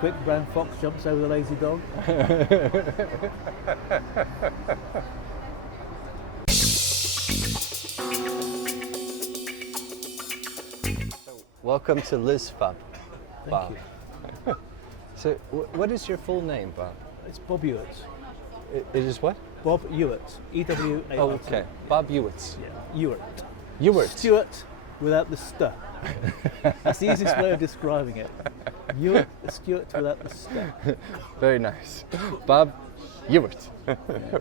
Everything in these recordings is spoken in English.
quick brown fox jumps over the lazy dog. Welcome to LisFUB, Bob. Thank you. So, what is your full name, Bob? It's Bob Ewart. It is what? Bob Ewart. E-W-A-R-T. Oh, okay. Bob Ewart. Yeah, Ewart. Ewart. Stuart without the st. That's the easiest way of describing it. Ewart, Stuart without the st. Very nice. Bob Ewart.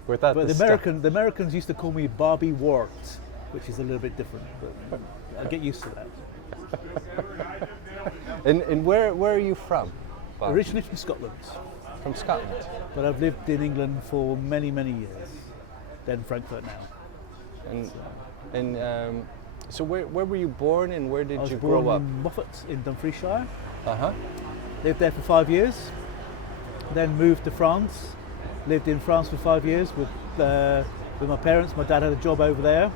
Without But the the Americans used to call me Bobby Wart, which is a little bit different. But I get used to that. And where are you from, Bob? Originally from Scotland, From Scotland. but I've lived in England for many, many years. Then Frankfurt now. So where were you born and where did I was you born grow up? in Moffat in Dumfriesshire. Uh-huh. Lived there for 5 years. Then moved to France. Lived in France for 5 years with my parents. My dad had a job over there.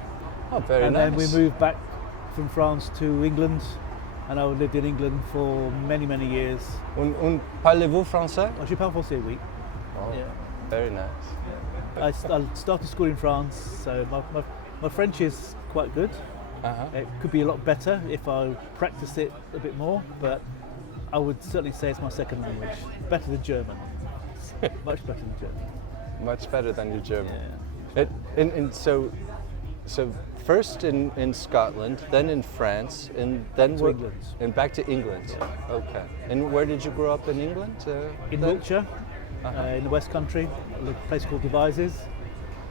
Oh, very And nice. then we moved back from France to England. And I lived in England for many, many years. Und parlez-vous français? Je parle français, oui. Oh, Yeah. very nice. I started school in France, so my French is quite good. Uh-huh. It could be a lot better if I practiced it a bit more, but I would certainly say it's my second language. Better than German. Much better than German. Much better than your German. Yeah. And so first in Scotland, then in France, and then to England. And back to England. Yeah. Okay. And where did you grow up in England? In then? Wiltshire, in the West Country, a place called Devizes.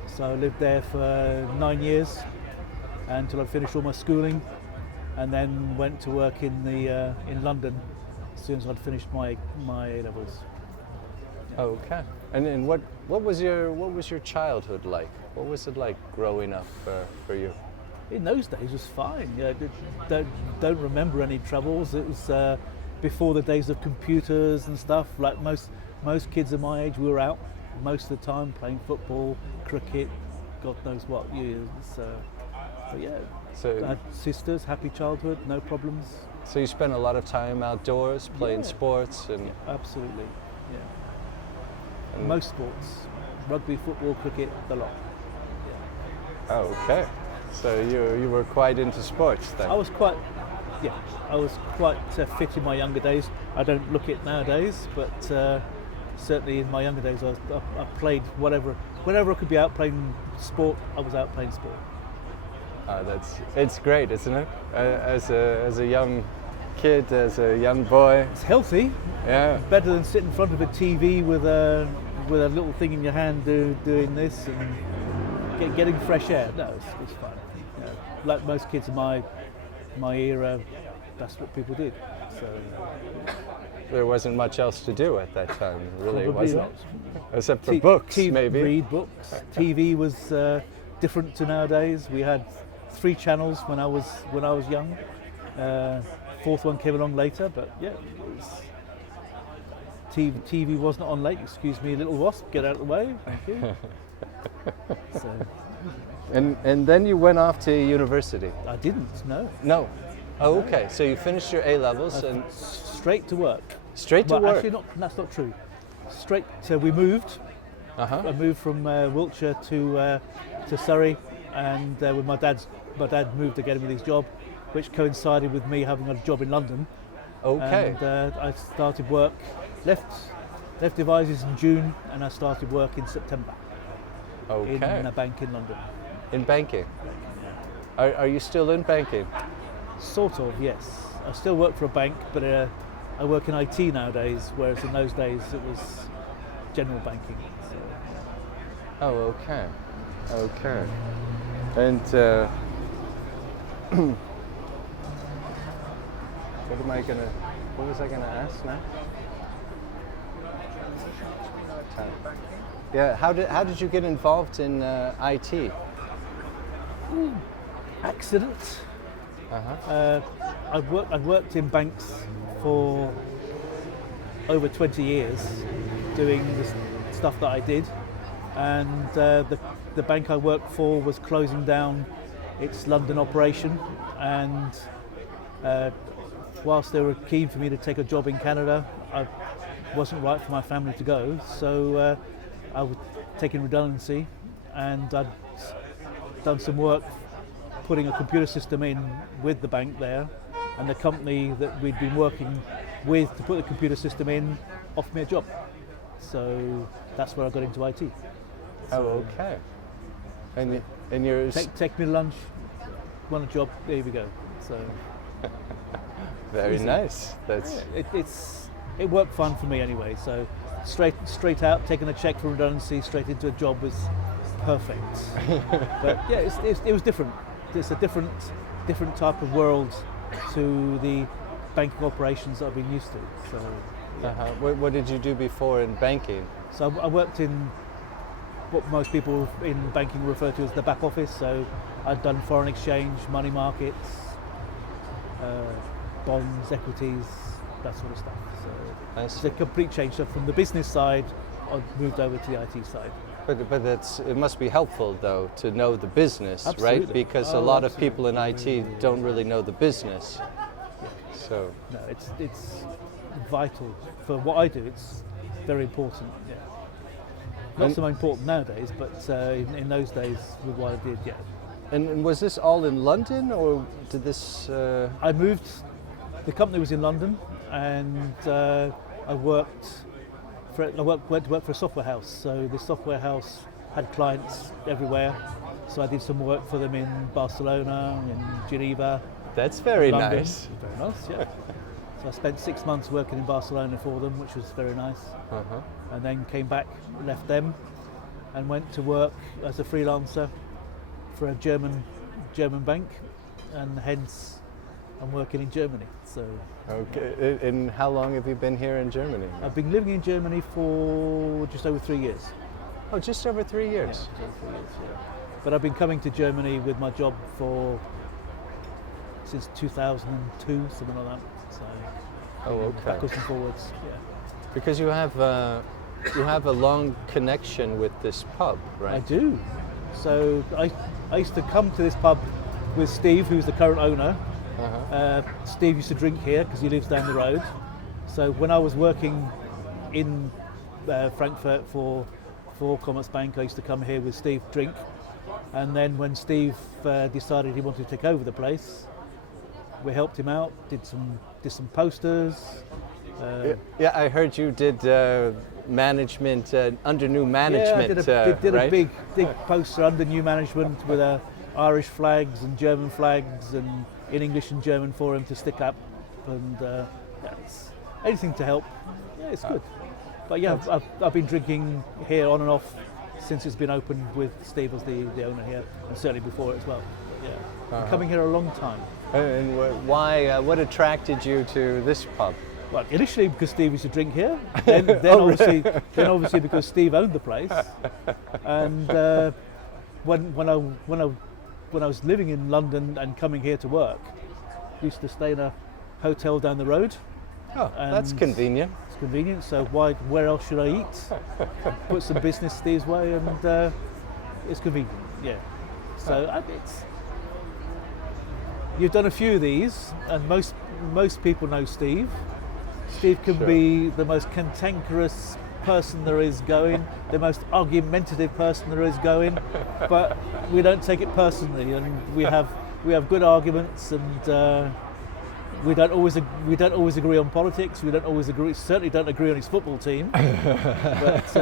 So I lived there for 9 years until I finished all my schooling, and then went to work in London as soon as I'd finished my A levels. Okay. And what was your childhood like? What was it like growing up for you? In those days, it was fine. Yeah, don't remember any troubles. It was before the days of computers and stuff. Like most kids of my age, we were out most of the time playing football, cricket, God knows what. But yeah, So I had sisters, happy childhood, no problems. So you spent a lot of time outdoors playing Yeah. sports and Absolutely, yeah. And- Most sports, rugby, football, cricket, the lot. oh, okay. So you were quite into sports then. I was quite fit in my younger days. I don't look it nowadays, but certainly in my younger days, I played whenever I could be out playing sport. I was out playing sport. It's great, isn't it? As a young kid, as a young boy. It's healthy. Yeah. Better than sitting in front of a TV with a little thing in your hand doing this and getting fresh air. No, it's fun. You know, like most kids of my era, that's what people did. So There wasn't much else to do at that time, really, probably wasn't not. it? Except for books, maybe. Read books. TV was different to nowadays. We had 3 channels when I was young. Fourth one came along later, but yeah, TV was not on late. Excuse me, little wasp, get out of the way. Thank you. So And then you went off to university. I didn't. No. No. Oh, okay. So you finished your A levels and Straight to work. straight to Well, work. actually, that's not true. Straight. So we moved. Uh-huh. I moved from Wiltshire to Surrey, and when my dad moved to get him with his job, which coincided with me having a job in London. Okay. And I started work, left Devizes in June, and I started work in September Okay. in a bank in London. In banking. Are you still in banking? Sort of, yes. I still work for a bank, but I work in IT nowadays, whereas in those days it was general banking. So, Oh, okay. Okay. And what was I gonna ask now? Yeah, how did you get involved in IT? accident. Uh-huh. I've worked in banks for over 20 years doing the stuff that I did, and the bank I worked for was closing down its London operation, and whilst they were keen for me to take a job in Canada, wasn't right for my family to go. So I was taking redundancy, and I'd done some work putting a computer system in with the bank there, and the company that we'd been working with to put the computer system in offered me a job. So that's where I got into IT. Oh, okay. And you're take me to lunch, want a job, there we go. So very easy. Nice. That's it worked fine for me anyway. So straight out, taking a check for redundancy, straight into a job was perfect. But yeah, it was different. It's a different type of world to the banking operations that I've been used to. So yeah. What did you do before in banking? So I worked in what most people in banking refer to as the back office. So I'd done foreign exchange, money markets, bonds, equities, that sort of stuff. So it's a complete change. So from the business side, I moved over to the IT side. But it must be helpful though to know the business, Absolutely. right? Because a lot of people in IT don't really know the business. So no, it's vital for what I do. It's very important. Yeah. Not so important nowadays, but in those days with what I did, yeah. And was this all in London, or did this? I moved. The company was in London, and I went to work for a software house. So the software house had clients everywhere. So I did some work for them in Barcelona, in Geneva. That's very London. Nice. Very nice, yeah. So I spent 6 months working in Barcelona for them, which was very nice. And then came back, left them, and went to work as a freelancer for a German bank, and hence I'm working in Germany. So Okay. And how long have you been here in Germany? I've been living in Germany for just over 3 years. Oh, just over 3 years. Yeah, just over 3 years, yeah. But I've been coming to Germany with my job since 2002, something like that. So Okay. backwards and forwards, yeah. Because you have a long connection with this pub, right? I do. So I used to come to this pub with Steve, who's the current owner. Steve used to drink here because he lives down the road. So when I was working in Frankfurt for Commerzbank, I used to come here with Steve, drink. And then when Steve decided he wanted to take over the place, we helped him out, did some posters. Yeah, I heard you did management under new management. Yeah, I did right? a big poster under new management with Irish flags and German flags and in English and German for him to stick up, and it's anything to help. Yeah, it's good. But yeah, I've been drinking here on and off since it's been open with Steve as the owner here, and certainly before as well. But yeah, I'm coming here a long time. And why? What attracted you to this pub? Well, initially because Steve used to drink here, then obviously because Steve owned the place, and when I was living in London and coming here to work, used to stay in a hotel down the road. Oh, that's convenient. It's convenient. So where else should I eat? Put some business Steve's way, and it's convenient. Yeah. So you've done a few of these, and most people know Steve. Steve can be the most cantankerous person there is going, the most argumentative person there is going, but we don't take it personally, and we have good arguments, and we don't always agree on politics. We don't always agree. Certainly don't agree on his football team, but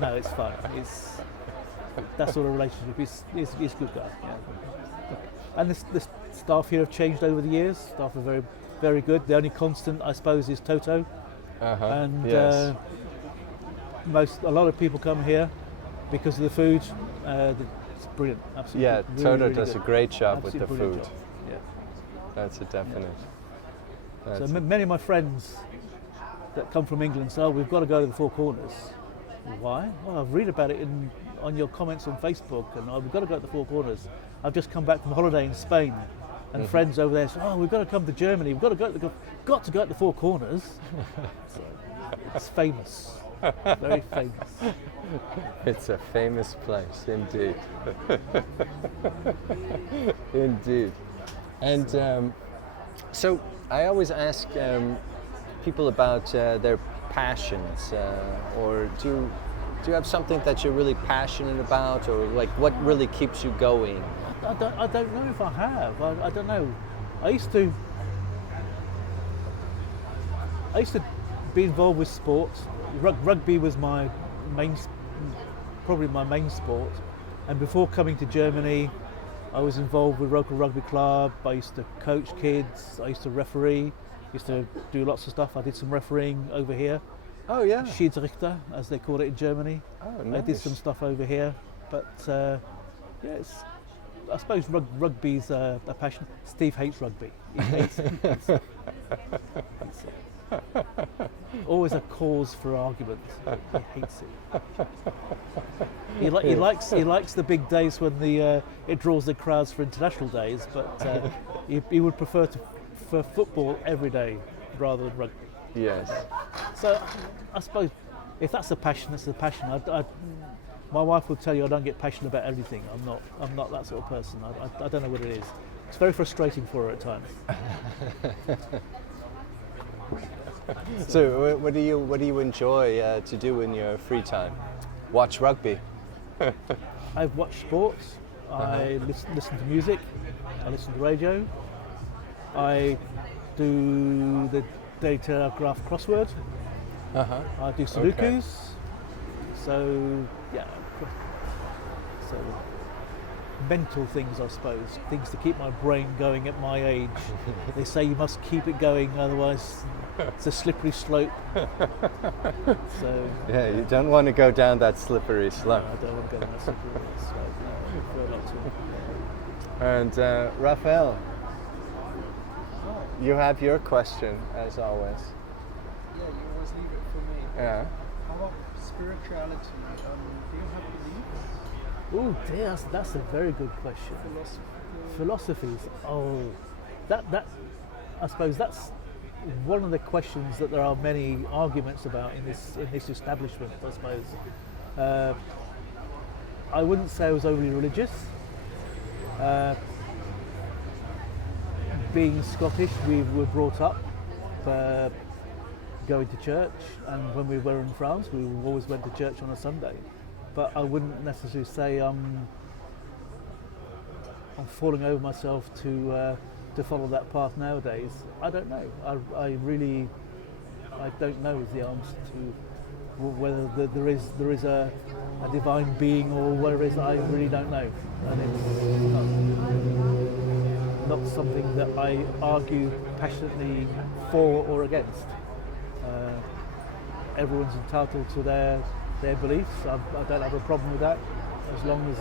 no, it's fun. It's that sort of relationship. He's a good guy. Yeah. And the staff here have changed over the years. Staff are very, very good. The only constant, I suppose, is Toto. And yes. A lot of people come here because of the food. It's brilliant, absolutely. Yeah, really, Toto really does good. a great job Absolutely with the brilliant food. job. Yeah. That's a definite. Yeah. So many of my friends that come from England say, "Oh, we've got to go to the Four Corners." Why? Well, I've read about it on your comments on Facebook, and we've got to go to the Four Corners. I've just come back from holiday in Spain, and friends over there say, "Oh, we've got to come to Germany. We've got to go to the Four Corners." So it's famous, very famous. It's a famous place, indeed. Indeed. And so I always ask people about their passions, or do you have something that you're really passionate about, or like what really keeps you going? I don't know if I have. I don't know. I used to be involved with sports. Rugby was my probably my main sport. And before coming to Germany, I was involved with local rugby club. I used to coach kids. I used to referee. Used to do lots of stuff. I did some refereeing over here. Oh yeah. Schiedsrichter, as they call it in Germany. Oh, nice. I did some stuff over here, but yeah, I suppose rugby's a passion. Steve hates rugby. He hates it. It's always a cause for argument. He hates it. He likes the big days when it draws the crowds for international days, but he would prefer for football every day rather than rugby. Yes. So I suppose if that's a passion, that's a passion. My wife will tell you I don't get passionate about everything. I'm not that sort of person. I don't know what it is. It's very frustrating for her at times. So what do you enjoy to do in your free time? Watch rugby. I watch sports. I listen to music. I listen to radio. I do the data graph crossword. I do Sudokus. Okay. So yeah. So mental things, I suppose, things to keep my brain going at my age. They say you must keep it going, otherwise it's a slippery slope. So yeah, you don't want to go down that slippery slope. No, I don't want to go down that slippery slope. No, I prefer not to. And Rafael, you have your question as always. Yeah, you always leave it for me. Yeah. How about spirituality? Do you have beliefs? Oh dear, that's a very good question. Philosophies. Oh, that I suppose that's one of the questions that there are many arguments about in this establishment. I suppose I wouldn't say I was overly religious. Being Scottish, we were brought up going to church, and when we were in France, we always went to church on a Sunday. But I wouldn't necessarily say I'm falling over myself to follow that path nowadays. I don't know. I don't know is the answer to whether there is a divine being or whatever it is. I really don't know, and it's not something that I argue passionately for or against. Everyone's entitled to their beliefs. I don't have a problem with that, as long as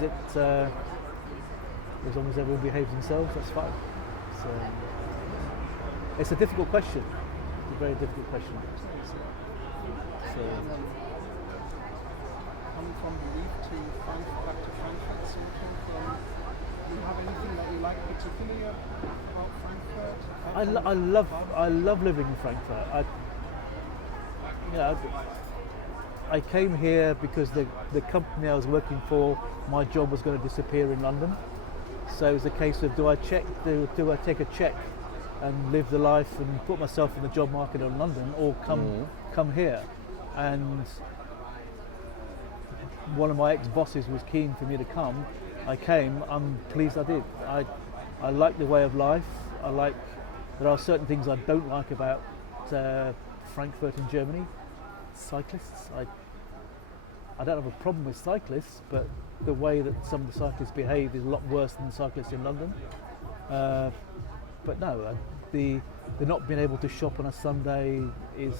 everyone behaves themselves. That's fine. So it's a difficult question. It's a very difficult question. So Coming from belief to Frankfurt, back to Frankfurt, so do you have anything that you like particularly about Frankfurt? I love living in Frankfurt. I came here because the company I was working for, my job was going to disappear in London. So it was a case of do I take a check and live the life and put myself in the job market in London, or come here. And one of my ex-bosses was keen for me to come. I came. I'm pleased I did. I like the way of life. There are certain things I don't like about Frankfurt in Germany. Cyclists. I don't have a problem with cyclists, but the way that some of the cyclists behave is a lot worse than the cyclists in London. But no, the not being able to shop on a Sunday is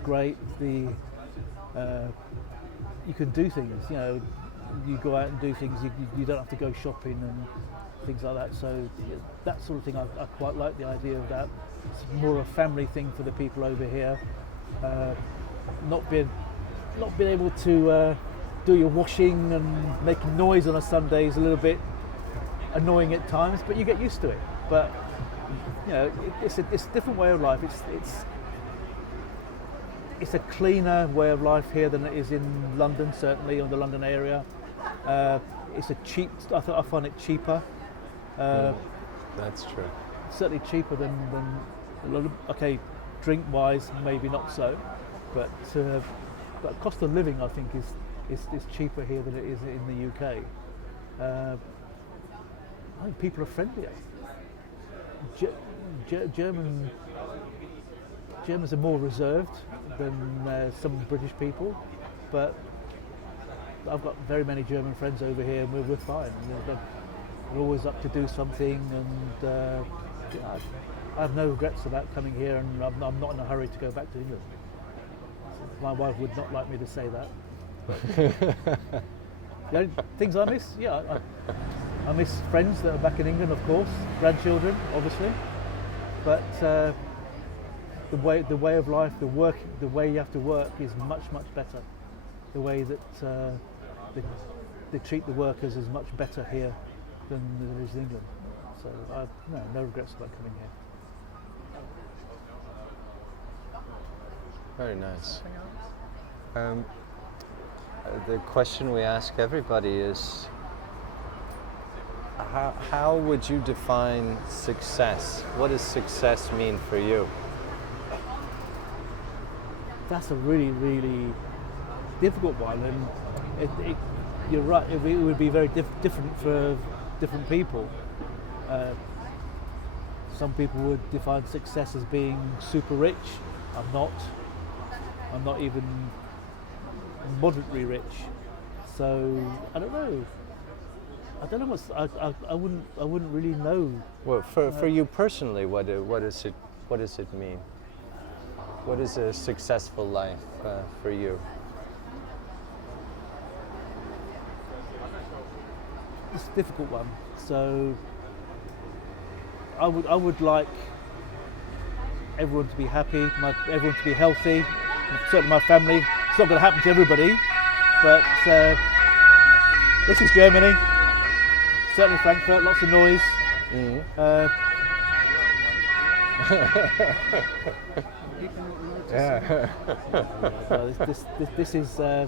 great. You can do things, you go out and do things. You don't have to go shopping and things like that. So that sort of thing, I quite like the idea of that. It's more a family thing for the people over here. Not being able to do your washing and making noise on a Sunday is a little bit annoying at times, but you get used to it. But it's a different way of life. It's a cleaner way of life here than it is in London, certainly, or the London area. It's I find it cheaper. That's true. Certainly cheaper than drink-wise, maybe not so, but cost of living, I think, is cheaper here than it is in the UK. I think people are friendlier. Germans are more reserved than some British people, but I've got very many German friends over here, and we're fine. We're always up to do something, and I have no regrets about coming here, and I'm not in a hurry to go back to England. My wife would not like me to say that. The only things I miss, I miss friends that are back in England, of course, grandchildren, obviously, but the way of life, the way you have to work is much better. The way that they treat the workers is much better here than it is in England. So I've no regrets about coming here. Very nice. The question we ask everybody is, how would you define success? What does success mean for you? That's a really difficult one, and you're right. It would be very different for different people. Some people would define success as being super rich. I'm not even moderately rich. So I don't know. I wouldn't really know. Well, for you personally, what does it mean? What is a successful life for you? It's a difficult one. So I would like everyone to be happy, everyone to be healthy. Certainly my family. It's not going to happen to everybody, but this is Germany. Certainly Frankfurt, lots of noise. Mm-hmm. So this is a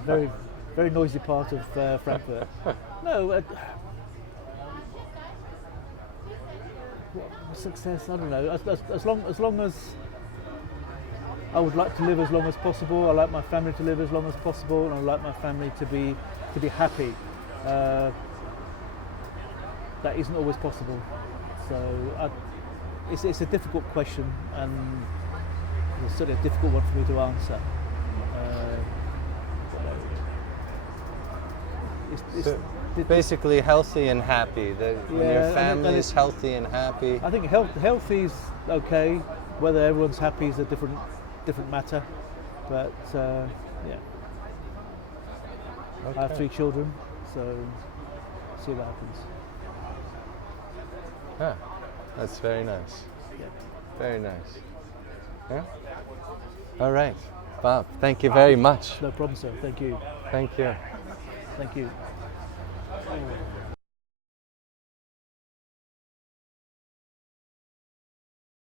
very noisy part of Frankfurt. No, success. I don't know. As long as I would like to live as long as possible. I like my family to live as long as possible, and I like my family to be happy. That isn't always possible. So it's a difficult question, and it's certainly a difficult one for me to answer. Basically, healthy and happy. When your family is healthy and happy. I think healthy is okay. Whether everyone's happy is a different matter. But yeah, Okay. I have 3 children, so see what happens. Yeah, that's very nice. Yeah. Very nice. Yeah. All right, Bob. Thank you very much. No problem, sir. Thank you. Thank you. Thank you.